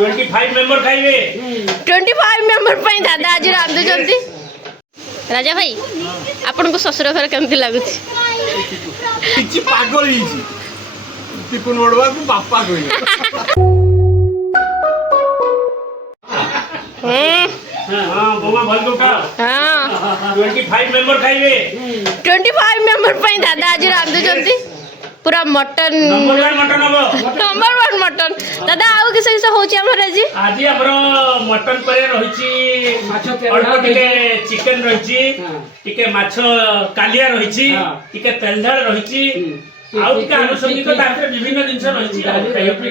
25 member खाइबे 25 member पे दादा आज रांधुचंती राजा भाई आपन को ससुर घर केमती लागुची किछि पागल हिची टिपुन वडवा को बापा कहि हां बोमा भल को का हां 25 मेंबर खाइबे 25 मेंबर पे दादा आज रांधुचंती पूरा मटन नंबर 1 मटन हबो नंबर 1 मटन दादा आउ किसे किसे होची हमर आज हमरो मटन परे रहिची माछो अल्प टिके चिकन रहिची टिके माछो कालिया रहिची टिके तेलझाळ रहिची आउ टिके आनुषंगिक तारे विभिन्न जिंस रहिची गाली रहिची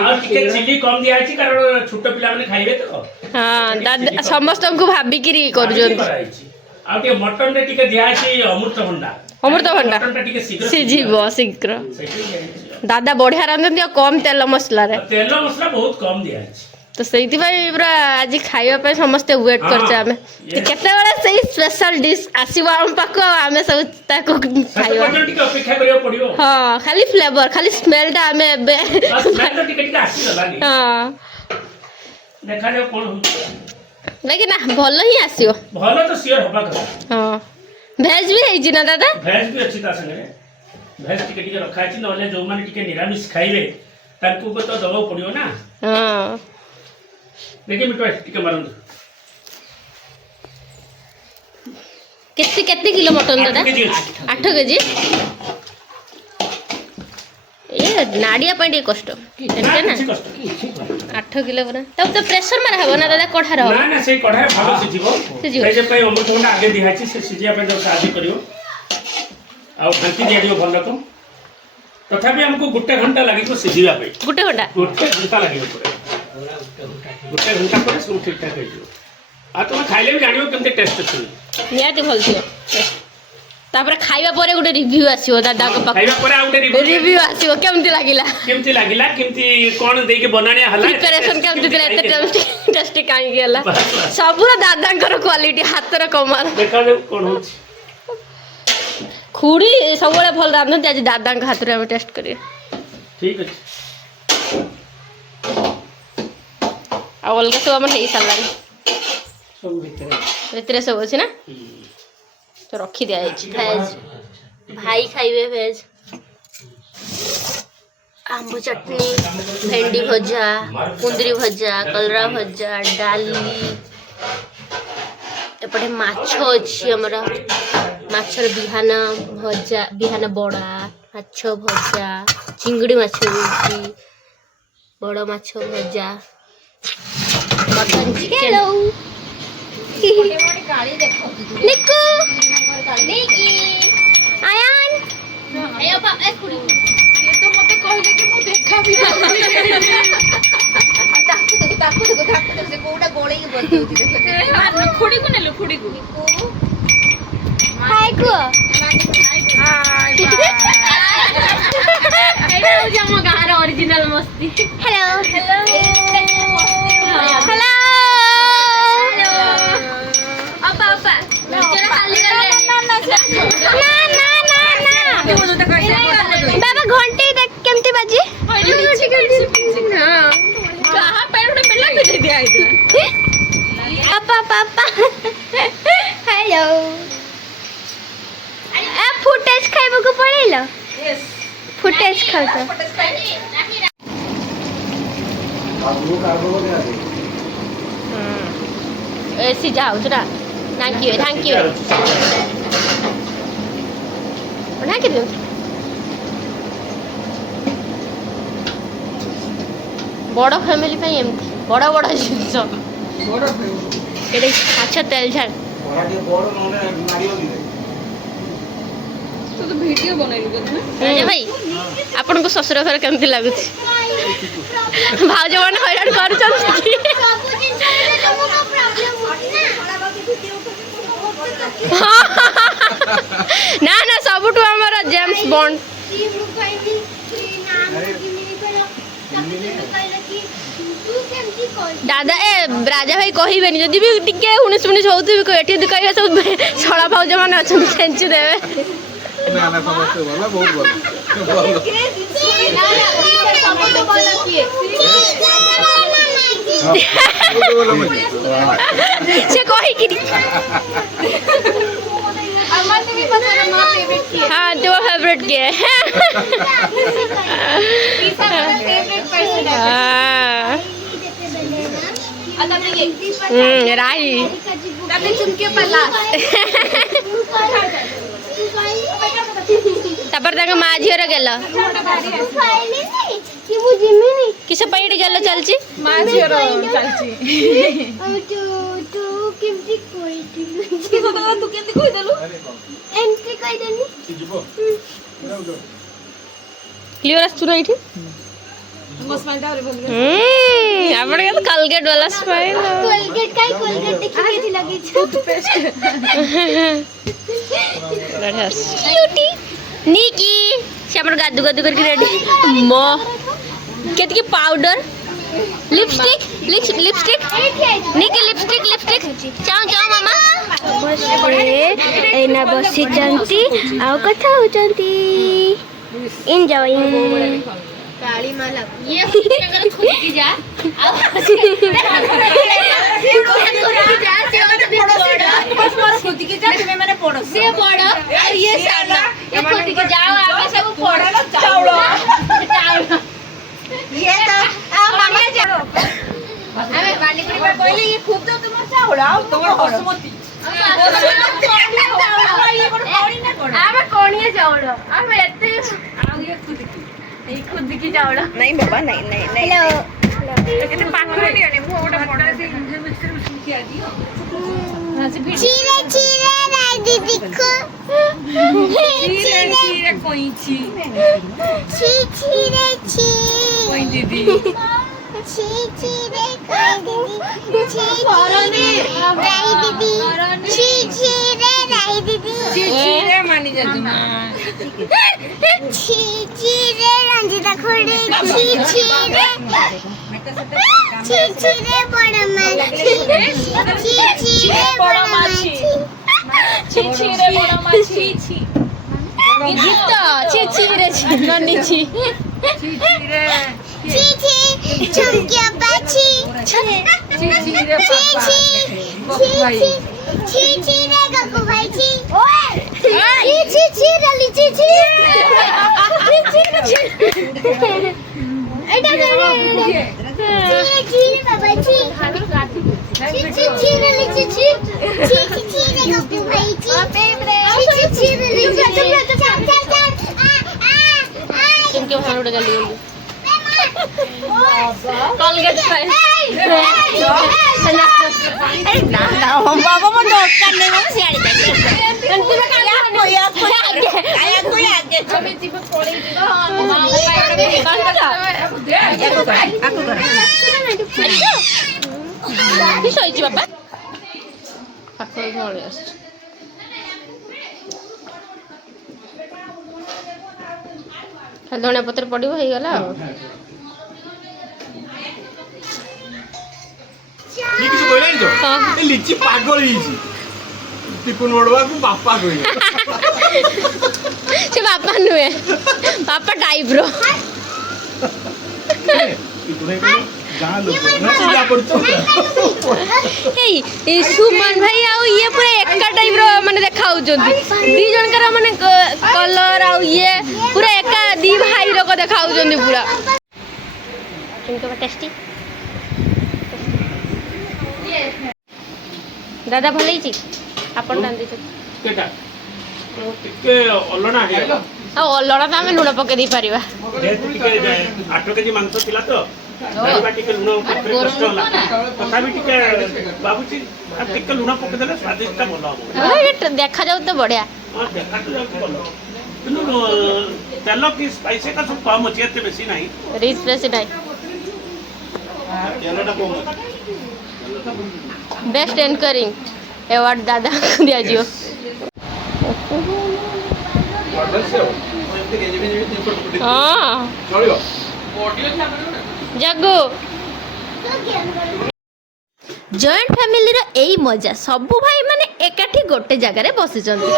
आउ टिके चिली कम दिया अछि कारण छोट पिला माने खाइबे तो हां दादा समस्त को भाबी किरी करजोन आउ टिके मटन रे टिके दिया अछि अमृतभंडा मटन टिके सीजीबो शीघ्र दादा बढ़िया रांधती कम तेल मसला रे तेल मसला बहुत कम दिया अछि तो सेति भाई पूरा आज खाइबा पे समस्त वेट करछे हमें तो केते बेले सही स्पेशल डिश आसीबा हम पाको हमें सब ताको खाइबा टिके अपेक्षा करियो पड़ियो हां खाली फ्लेवर खाली स्मेल ता हमें स्मेल तो टिके आसी गलानी हां देखा जाओ कोन लेकिन ना भलो ही आसीओ भलो तो सियर होबा कर हां भेज भी है जी ना दादा भेज भी अच्छी ता संगे भेज टिके टिके रखा अछि नले जो माने टिके निरामिष खाइबे ताको को तो दबाव पड़ियो ना हां देखि मिटो टिके मारन कितने किलो मटन दादा 8 केजी ये नाड़िया पे कष्ट है ना 8 किलो पूरा तब तो प्रेशर मार हबो ना दादा कढ़ार ना ना से कढ़ार भालो सिजिबो से जे पई अमृतभंडा आगे दिहाची से सिजिया पे जो साजी करियो आ घंटी दिया दियो भल रकम तथापि हमको गुटे घंटा लागिबो सिजिया पे गुटे घंटा लागिबो पूरा गुटे घंटा पर सब ठीक ठाक हो आ तुम खाइले भी जानियो केमते टेस्ट अछि नियाती भल थियो तापर खाइबा परे गुटे रिव्यू आसीओ दादा को पाक खाइबा परे गुटे रिव्यू आसीओ केमती लागिला केमती कोन देई के बनाने हला प्रिपरेशन केमती दिला एते टेस्टी काई गेला सब दादांकर क्वालिटी हातर कमाल देखा दे कोन होछि खुड़ी सबले भल रांधन आज दादांक हाथ रे हम टेस्ट करिए ठीक अछि आ अलगा सब हमर हेई सालानी सब भीतर सब अछि ना तो रखी दिया भेज भाई खाइबे भेज आंब चटनी भेंडी भजा कुंदरी भजा कलरा भजा डाली एपटे माछ अछि हमरा माछर बिहान भजा बिहान बड़ा माछ भजा चिंगड़ी माछ अछि बड़ा माछ भजा मटन चिकन निकू निकी आयान ए बाबा ए खुड़ी ये तो मते कहले कि मु देखा भी ताकू से कोडा गोळे के बंद होती देखो खुड़ी को नेलो खुड़ी को हाय को हाय एटा हो जे हम गार ओरिजिनल मस्ती हेलो हेलो हेलो बाबा घंटे देख केमती बाजी कहां पैर में मिला के दे दिया पापा पापा हेलो आ फुटेज खाइबो को पड़ेलो यस फुटेज खाओ तो ऐसी जाओ जरा थैंक यू बना के दो बड़ फैमिली पे एमती बड़ बड़ जिंस बड़ फैमिली अच्छा तेल झाड़ बड़ा के बड़ नने मारियो दी तो वीडियो बनाइलु ना भाई आपन को ससुर घर केमती लागुची भाउज मन हैरान करछन कि ना ना सबुठू हमारा जेम्स बॉन्ड दादा ए राजा भाई कहबेनी जदि भी टिके 19 होउथि एठी कहबे सब छळा भाउज माने अछन सेंचु देबे ना ना समस्त भला बहुत भला से कही कि हाँ तो फेवरेट के राही तापर तक माँ झीर गेल किस पैट गेल चलची माँ झीर चलची क्लियर आसु ना ये आपण के कोलगेट वाला स्माइल कोलगेट काय कोलगेट देखि केथि लगे टूथपेस्ट क्यूटी निकी से आपण गादू गादू करके रेडी मो केत की पाउडर लिपस्टिक लिपस्टिक निकी लिपस्टिक चाओ चाओ मामा एना बसी जंती आ कथा हो जंती एंजॉयिंग काली माला ये अगर खुद की जा खुद की जा तुम्हें मैंने पड़ो से बड़ा और ये साला ये खुद की जाओ आवे सब पड़ा चावल ये तो मामा जाओ अरे बालीपुरी पर कहले ये खूब तो तुम चावल आओ तुम्हार बासमती ये बड़ पड़ी ना कोन आवे कोणिया चावल आवे एते खुद की चावल नहीं बाबा नहीं हेलो केते पाखरे दियोनी मु ओटा पड़ा से मिक्सर में सुखी आ दियो चीरे चीरे राजी देखो चीरे कोई छी चीरे ची कोई दीदी चीरे कोई दीदी चीरे राई दीदी चीरे मानी जा तुम चीरे रंजिता खोड़े चीरे बड़ा माछी चीरे बड़ा माछी चीरे बड़ा माछी गीत रे नन्नी छी चीरे चुमकिया पाछी चीरे चीरे गप्पू भाई छी रली ची एटा करे चीरे बाबा ची रली ची चीरे गप्पू भाई ची रली ची किनके भाई उड़ जल्दी कोलगेट पाए ना हम बाबा मो डॉट करने में सियाड़ी कोई आगे हमें जीव पळेई जीव मामा पाए बंद करा कि सहिची बापा पाखर घरे आस धनिया पत्र पड़ो हो गला କିଛି କହିଲାନି ତ ଏ ଲିଚି ପାଗଳ ହେଇଛି ଟିପୁନ ବଡବା କୁ ବାପା କହିଲେ से बापा नुहे बापा टाइप रो ଗାଁ ଲୋକ ନା ଚିନ୍ତା କରୁଛ ए सुमन भाई आउ ये पूरा एका टाइप रो माने देखा होचोंती दी जनकर माने कलर आउ ये पूरा एका दी भाई रो को देखा होचोंती पूरा किनको टेस्टी दादा भले ही आपण रांधी କେଟା ଟିକେ ଅଲଣା ହେଇଗଲା आ अलड़ा तो आम लुण पके दी परिबा ଯେହେତୁ ଟିକେ 8 केजी ମାଂସ ଥିଲା ତ ଜାଣିବା ଟିକେ ଲୁଣ ପକେଇ କଷ୍ଟ ହେଲା ତଥାପି ଟିକେ ଭାବୁଛି ଟିକେ ଲୁଣ ପକେଇଦେଲେ ସ୍ୱାଦିଷ୍ଟ ଭଲ ହବ ये देखा जाऊ तो बढ़िया ହଁ ଦେଖାଠୁ ଯାଉଛି ଭଲ କିନ୍ତୁ ତେଲ କି ସ୍ପାଇସି ଏକା ସବୁ କମ୍ ଅଛି ଏତେ ବେଶୀ ନାହିଁ रिच बेसी नहीं ତେଲଟା କମ୍ ଅଛି बेस्ट एंकरिंग अवार्ड दादा को दिया जियो हाँ जगू जॉइंट फैमिली रो एई मजा सबु भाई माने एकाठी गोटे जगह रे बसी जंती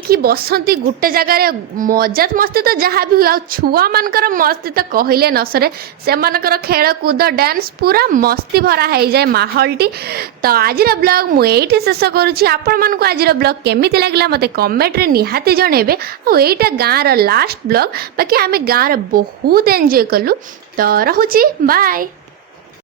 आनिकी बसंती गुटे जगार मजात मस्ती तो जहाँ भी हुआ छुआ मानकर मस्ती तो कहले न सरे से मानकर खेल कूद डांस पूरा मस्ती भरा हो जाए माहौलटी। तो आज ब्लॉग मुझे शेष करुँची। आपण मानक आज ब्लॉग केमिति लागला मते कमेंट रे निहाती जणेबे। आ एटा गाँव लास्ट ब्लॉग बाकी आम गाँव बहुत एंजॉय कलु। तो रहुची बाय।